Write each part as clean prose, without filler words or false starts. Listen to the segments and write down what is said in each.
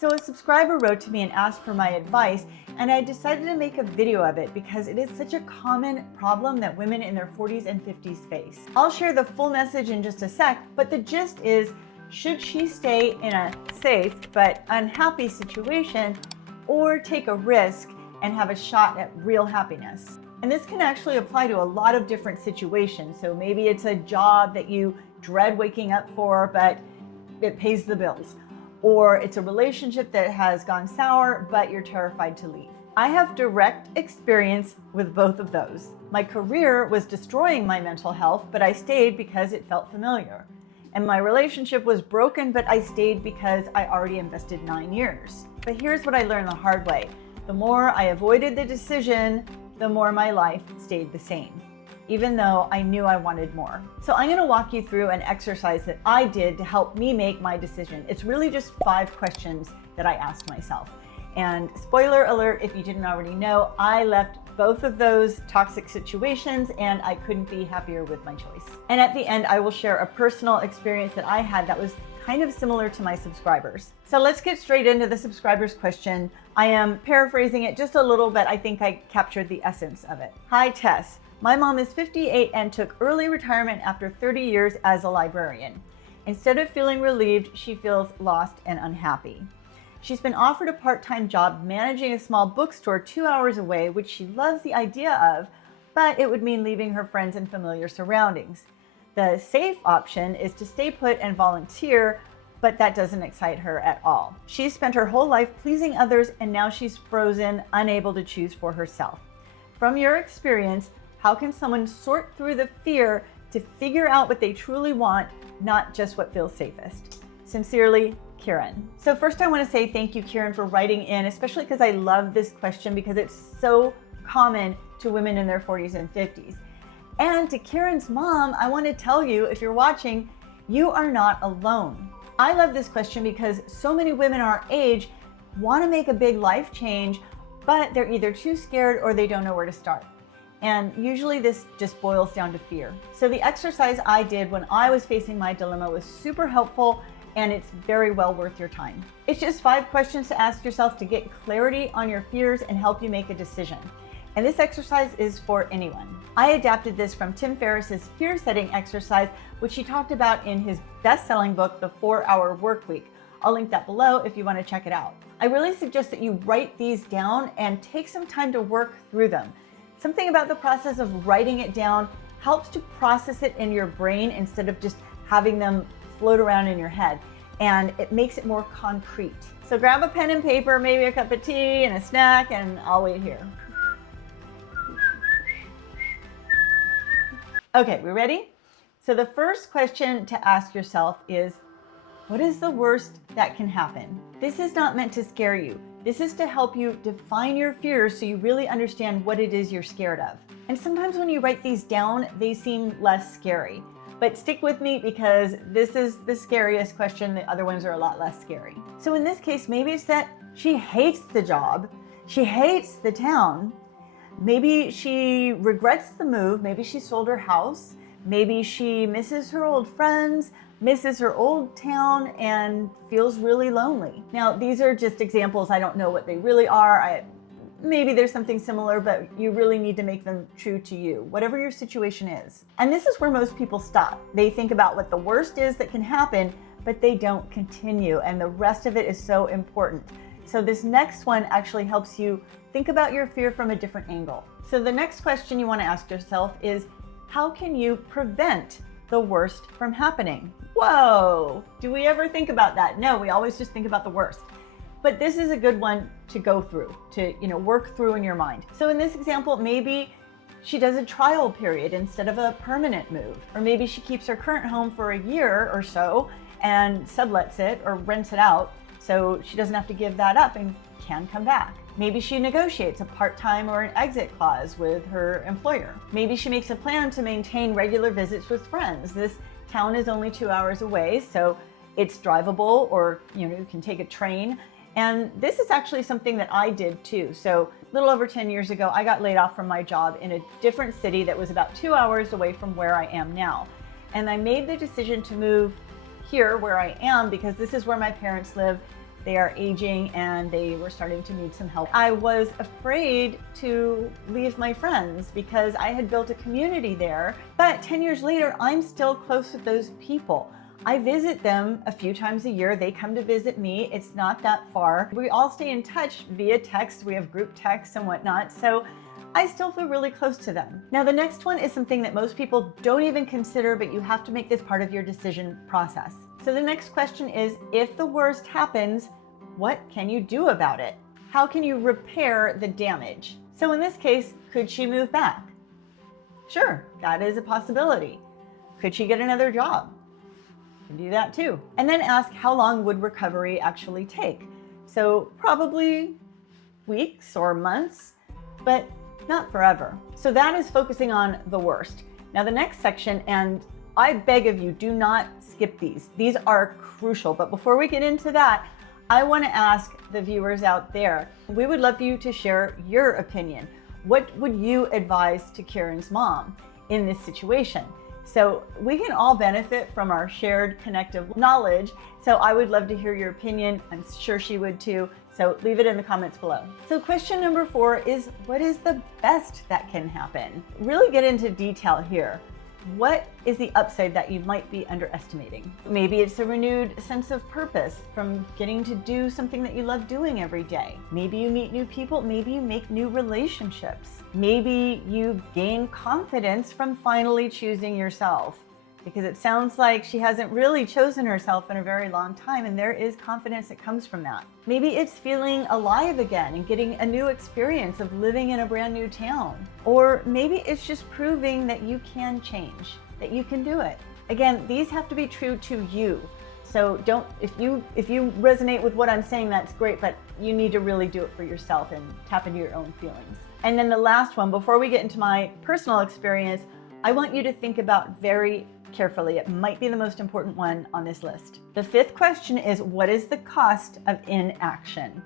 So a subscriber wrote to me and asked for my advice, and I decided to make a video of it because it is such a common problem that women in their 40s and 50s face. I'll share the full message in just a sec, but the gist is, should she stay in a safe but unhappy situation or take a risk and have a shot at real happiness? And this can actually apply to a lot of different situations. So maybe it's a job that you dread waking up for, but it pays the bills. Or it's a relationship that has gone sour, but you're terrified to leave. I have direct experience with both of those. My career was destroying my mental health, but I stayed because it felt familiar. And my relationship was broken, but I stayed because I already invested 9 years. But here's what I learned the hard way. The more I avoided the decision, the more my life stayed the same, even though I knew I wanted more. So I'm gonna walk you through an exercise that I did to help me make my decision. It's really just 5 questions that I asked myself. And spoiler alert, if you didn't already know, I left both of those toxic situations and I couldn't be happier with my choice. And at the end, I will share a personal experience that I had that was kind of similar to my subscribers. So let's get straight into the subscriber's question. I am paraphrasing it just a little, but I think I captured the essence of it. Hi Tess, my mom is 58 and took early retirement after 30 years as a librarian. Instead of feeling relieved, she feels lost and unhappy. She's been offered a part-time job managing a small bookstore 2 hours away, which she loves the idea of, but it would mean leaving her friends and familiar surroundings. The safe option is to stay put and volunteer, but that doesn't excite her at all. She's spent her whole life pleasing others and now she's frozen, unable to choose for herself. From your experience, how can someone sort through the fear to figure out what they truly want, not just what feels safest? Sincerely, Kieran. So first I want to say thank you, Kieran, for writing in, especially because I love this question because it's so common to women in their 40s and 50s. And to Kieran's mom, I want to tell you, if you're watching, you are not alone. I love this question because so many women our age want to make a big life change, but they're either too scared or they don't know where to start. And usually this just boils down to fear. So the exercise I did when I was facing my dilemma was super helpful and it's very well worth your time. It's just 5 questions to ask yourself to get clarity on your fears and help you make a decision. And this exercise is for anyone. I adapted this from Tim Ferriss's fear setting exercise, which he talked about in his best-selling book, The 4-Hour Workweek. I'll link that below if you want to check it out. I really suggest that you write these down and take some time to work through them. Something about the process of writing it down helps to process it in your brain instead of just having them float around in your head. And it makes it more concrete. So grab a pen and paper, maybe a cup of tea and a snack, and I'll wait here. Okay, we ready? So the first question to ask yourself is, what is the worst that can happen? This is not meant to scare you. This is to help you define your fears so you really understand what it is you're scared of. And sometimes when you write these down, they seem less scary. But stick with me because this is the scariest question. The other ones are a lot less scary. So in this case, maybe it's that she hates the job. She hates the town. Maybe she regrets the move. Maybe she sold her house. Maybe she misses her old friends, misses her old town, and feels really lonely. Now, these are just examples. I don't know what they really are. Maybe there's something similar, but you really need to make them true to you, whatever your situation is. And this is where most people stop. They think about what the worst is that can happen, but they don't continue. And the rest of it is so important. So this next one actually helps you think about your fear from a different angle. So the next question you want to ask yourself is, how can you prevent the worst from happening? Whoa, do we ever think about that? No, we always just think about the worst. But this is a good one to go through, to work through in your mind. So in this example, maybe she does a trial period instead of a permanent move. Or maybe she keeps her current home for a year or so and sublets it or rents it out so she doesn't have to give that up and can come back. Maybe she negotiates a part-time or an exit clause with her employer. Maybe she makes a plan to maintain regular visits with friends. This town is only 2 hours away, so it's drivable, or you can take a train. And this is actually something that I did too. So a little over 10 years ago, I got laid off from my job in a different city that was about 2 hours away from where I am now. And I made the decision to move here where I am because this is where my parents live. They are aging and they were starting to need some help. I was afraid to leave my friends because I had built a community there, but 10 years later, I'm still close with those people. I visit them a few times a year. They come to visit me. It's not that far. We all stay in touch via text. We have group texts and whatnot. So I still feel really close to them. Now, the next one is something that most people don't even consider, but you have to make this part of your decision process. So the next question is, if the worst happens, what can you do about it? How can you repair the damage? So in this case, could she move back? Sure, that is a possibility. Could she get another job? Can do that too. And then ask, how long would recovery actually take? So probably weeks or months, but not forever. So that is focusing on the worst. Now the next section, and I beg of you, do not skip these. These are crucial. But before we get into that, I want to ask the viewers out there, we would love for you to share your opinion. What would you advise to Kieran's mom in this situation? So we can all benefit from our shared connective knowledge. So I would love to hear your opinion. I'm sure she would too. So leave it in the comments below. So question number 4 is, what is the best that can happen? Really get into detail here. What is the upside that you might be underestimating? Maybe it's a renewed sense of purpose from getting to do something that you love doing every day. Maybe you meet new people. Maybe you make new relationships. Maybe you gain confidence from finally choosing yourself, because it sounds like she hasn't really chosen herself in a very long time, and there is confidence that comes from that. Maybe it's feeling alive again and getting a new experience of living in a brand new town. Or maybe it's just proving that you can change, that you can do it. Again, these have to be true to you. So don't, if you resonate with what I'm saying, that's great, but you need to really do it for yourself and tap into your own feelings. And then the last one, before we get into my personal experience, I want you to think about very carefully. It might be the most important one on this list. The 5th question is, what is the cost of inaction,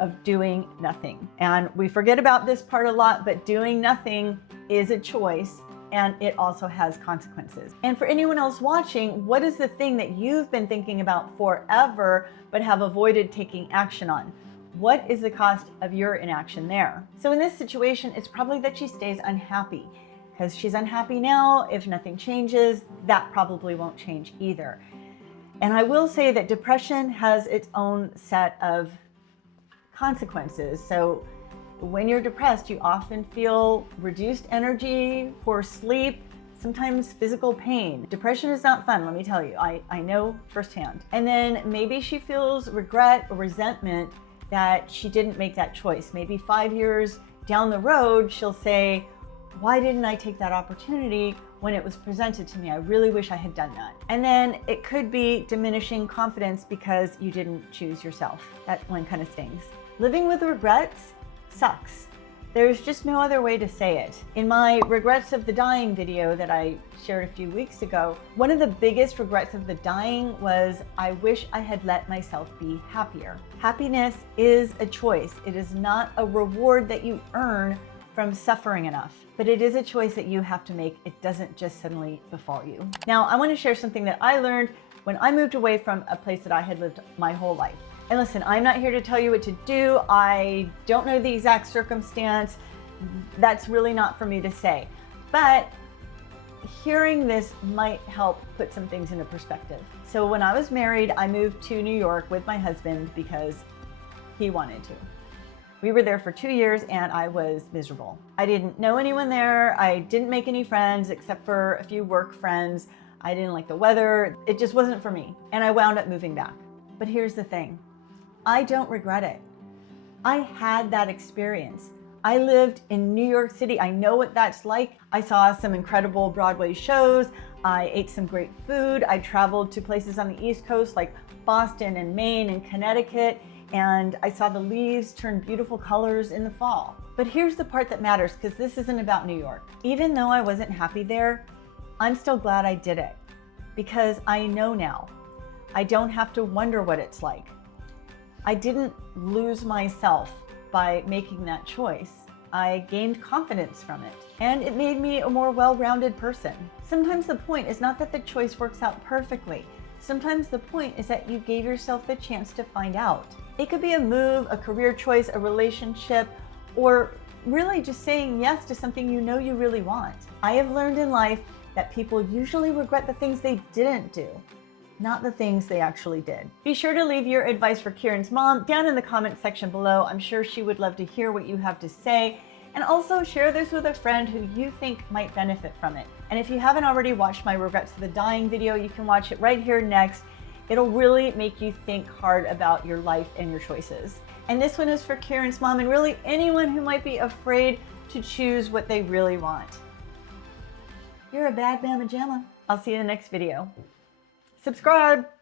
of doing nothing? And we forget about this part a lot, but doing nothing is a choice, and it also has consequences. And for anyone else watching, what is the thing that you've been thinking about forever but have avoided taking action on? What is the cost of your inaction there? So in this situation, it's probably that she stays unhappy. Because she's unhappy now, if nothing changes, that probably won't change either. And I will say that depression has its own set of consequences. So when you're depressed, you often feel reduced energy, poor sleep, sometimes physical pain. Depression is not fun, let me tell you. I know firsthand. And then maybe she feels regret or resentment that she didn't make that choice. Maybe 5 years down the road, she'll say, why didn't I take that opportunity when it was presented to me? I really wish I had done that. And then it could be diminishing confidence because you didn't choose yourself. That one kind of stings. Living with regrets sucks. There's just no other way to say it. In my regrets of the dying video that I shared a few weeks ago, one of the biggest regrets of the dying was, I wish I had let myself be happier. Happiness is a choice. It is not a reward that you earn from suffering enough, but it is a choice that you have to make. It doesn't just suddenly befall you. Now, I want to share something that I learned when I moved away from a place that I had lived my whole life. And listen, I'm not here to tell you what to do. I don't know the exact circumstance. That's really not for me to say. But hearing this might help put some things into perspective. So when I was married, I moved to New York with my husband because he wanted to. We were there for 2 years and I was miserable. I didn't know anyone there. I didn't make any friends except for a few work friends. I didn't like the weather. It just wasn't for me. And I wound up moving back. But here's the thing. I don't regret it. I had that experience. I lived in New York City. I know what that's like. I saw some incredible Broadway shows. I ate some great food. I traveled to places on the East Coast like Boston and Maine and Connecticut. And I saw the leaves turn beautiful colors in the fall. But here's the part that matters, because this isn't about New York. Even though I wasn't happy there, I'm still glad I did it, because I know now. I don't have to wonder what it's like. I didn't lose myself by making that choice. I gained confidence from it, and it made me a more well-rounded person. Sometimes the point is not that the choice works out perfectly. Sometimes the point is that you gave yourself the chance to find out. It could be a move, a career choice, a relationship, or really just saying yes to something you know you really want. I have learned in life that people usually regret the things they didn't do, not the things they actually did. Be sure to leave your advice for Kieran's mom down in the comment section below. I'm sure she would love to hear what you have to say. And also share this with a friend who you think might benefit from it. And if you haven't already watched my Regrets to the Dying video, you can watch it right here next. It'll really make you think hard about your life and your choices. And this one is for Kieran's mom and really anyone who might be afraid to choose what they really want. You're a bad mama jamma. I'll see you in the next video. Subscribe.